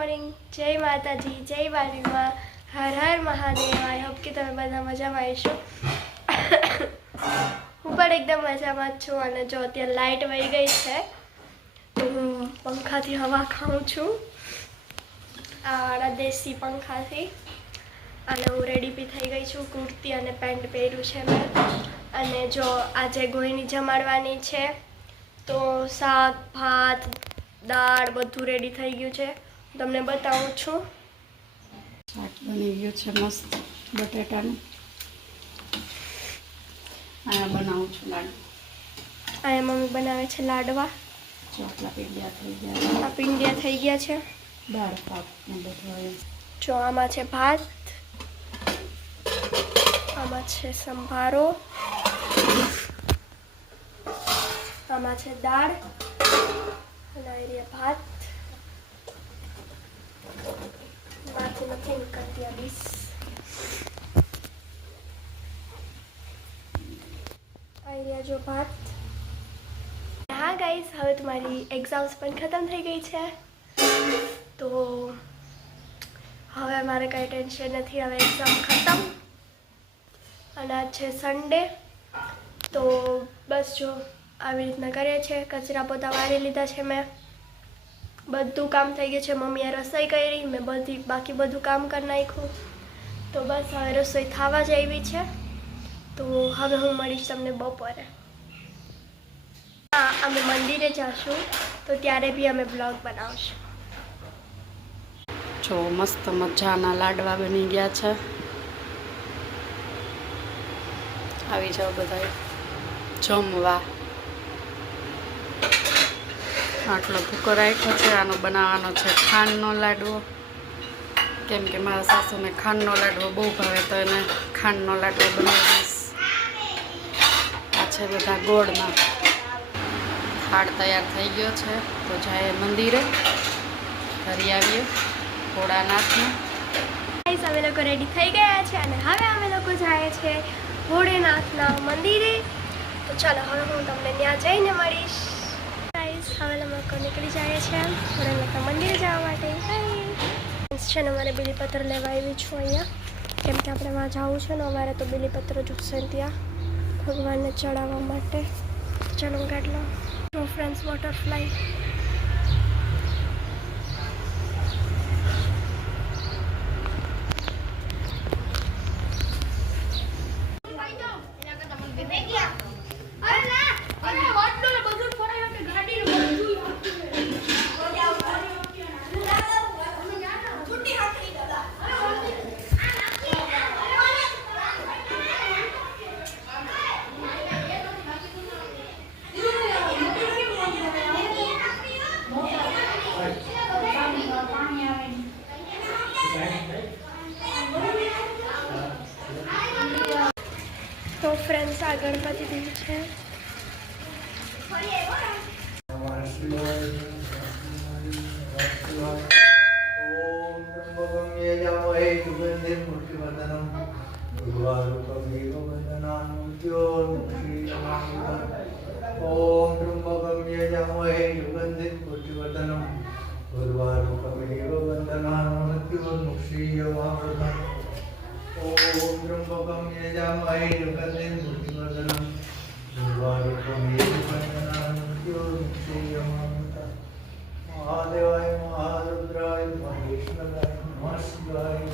Morning, જય માતાજી, જય વાલીમાં, હર હર મહાદેવ. આઈ હોપ કે તમે બધા મજામાં આવીશો. હું પણ એકદમ મજામાં જ છું અને જો અત્યારે લાઇટ વહી ગઈ છે તો હું પંખાથી હવા ખાઉં છું, આ દેશી પંખાથી. અને હું રેડી બી થઈ ગઈ છું, કુર્તી અને પેન્ટ પહેર્યું છે મેં. અને જો આજે ગોયની જમાડવાની છે તો શાક ભાત દાળ બધું રેડી થઈ ગયું છે, તમને બતાવું છું. શાક બની ગયું છે મસ્ત બટેટાનું. અહીંયા બનાવું છું લાડુ. અહીંયા મમ્મી બનાવે છે લાડવા. ચોટલા પીંડિયા થઈ ગયા. આ પીંડિયા થઈ ગયા છે. દાળ ભાત ને બધું. જો આમાં છે ભાત, આમાં છે સંભારો, આમાં છે દાળ અને આ ભાત. માંથી નથી નીકળતી આ ડીશ. આ જો ભાત. હા ગાઈસ, હવે તમારી એક્ઝામ્સ પણ ખતમ થઈ ગઈ છે તો હવે મારે કંઈ ટેન્શન નથી. હવે એક્ઝામ ખતમ અને આજ છે સન્ડે તો બસ જો આવી રીતના કરીએ છીએ. કચરા પોતા વાળી લીધા છે મેં, બધું કામ થઈ ગયું છે. મમ્મીએ રસોઈ કરી, મેં બાકી બધું કામ કરી નાખ્યું. તો બસ હવે રસોઈ થવા જ આવી છે તો હવે હું મળીશ તમને બપોરે. હા, અમે મંદિરે જઈશું તો ત્યારે બી અમે બ્લોગ બનાવશું. જો મસ્ત મજાના લાડવા બની ગયા છે. આવી જાઓ બધા જમવા. આટલો ભૂકો રાખ્યો છે. આનો બનાવવાનો છે ખાંડનો લાડવો, કેમ કે મારા સાસુને ખાંડનો લાડવો બહુ ભાવે તો એને ખાંડનો લાડવો બનાવી દઈશ. આ છે બધા ગોળના. થાળ તૈયાર થઈ ગયો છે તો જાય મંદિરે, ફરી આવીએ ભોળાનાથને. અમે લોકો રેડી થઈ ગયા છે અને હવે અમે લોકો જાય છે ભોળેનાથના મંદિરે. તો ચાલો હવે હું તમને ત્યાં જઈને મળીશ. હવે અમે લોકો નીકળી જાય છે ભોળેનાથના મંદિરે જવા માટે. છે ને મારે બીલીપત્ર લેવા આવી છું અહીંયા, કેમ કે આપણે ત્યાં જવું છે ને અમારે તો બીલીપત્ર જોશે ત્યાં ભગવાનને ચડાવવા માટે. ચાલો હું કાઢ લઉં. તો ફ્રેન્ડ્સ, બટરફ્લાય. તો ફ્રેન્ડ્સ, આ ગણપતિ દેવી છે. મહાદેવાય મહારુદ્રાય મહેશ્વરાય નમસ્કારાય.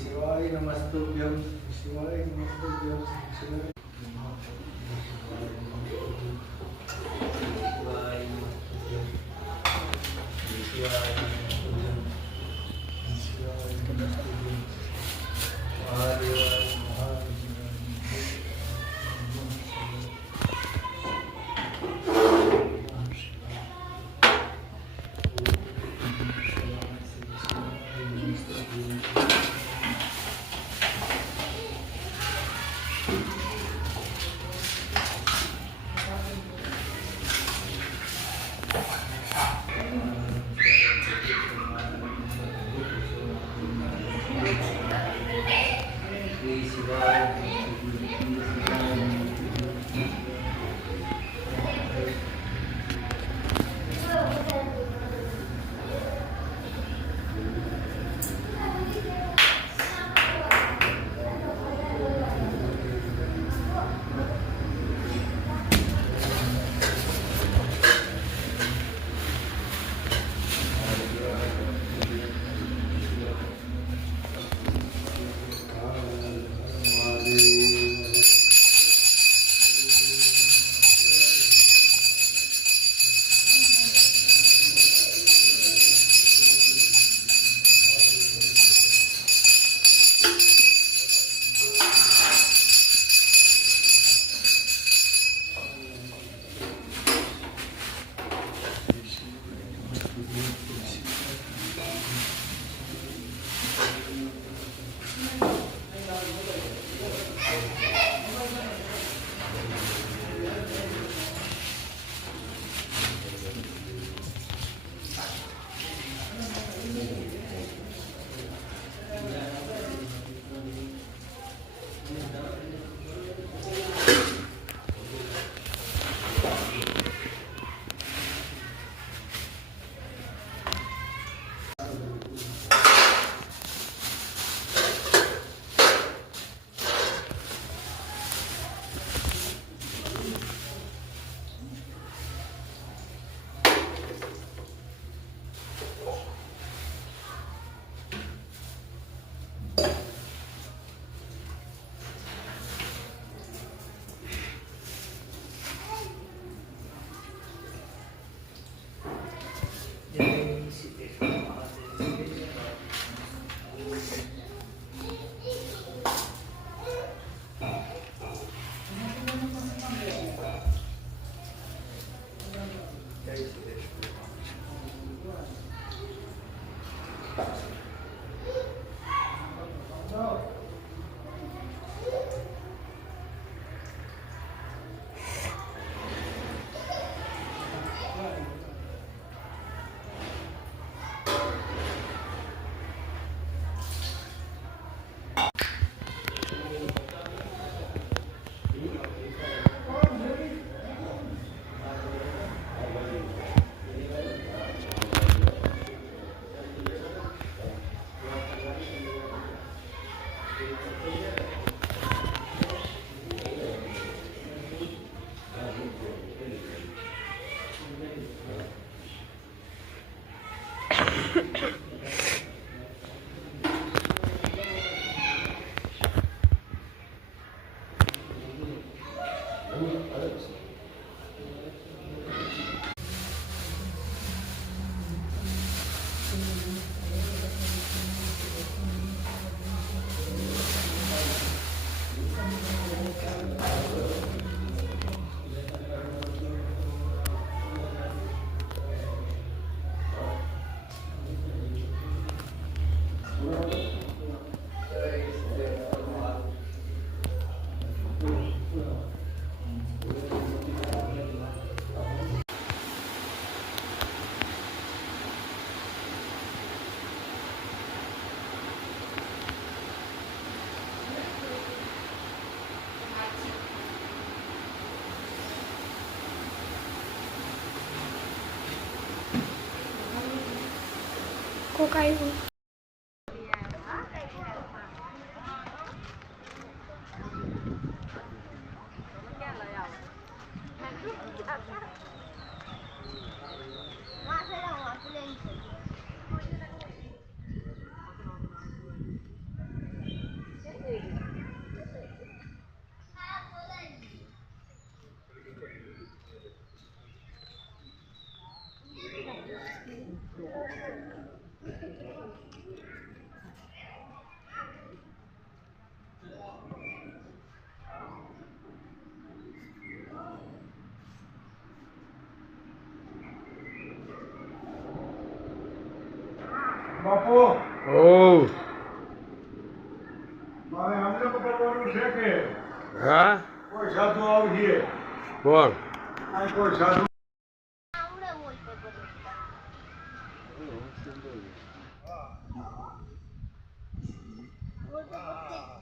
શિવાય નમસ્તુભ્યમ, શિવાય નમસ્તુભ્યમ, શિવાય. કોક આવ્યું. બાપુ ઓ મારે આમને પકડવાનું છે કે હા કોઈ સાધુ આવશે બોલ આ કોઈ સાધુ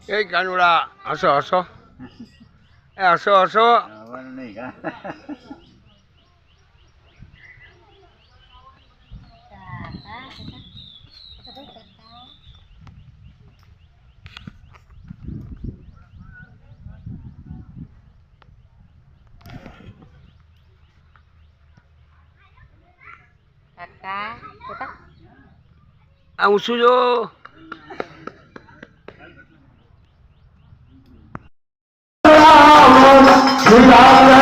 એ કાનુડા હસો હસો એ હસો હસો આ ઊંચું જો રામ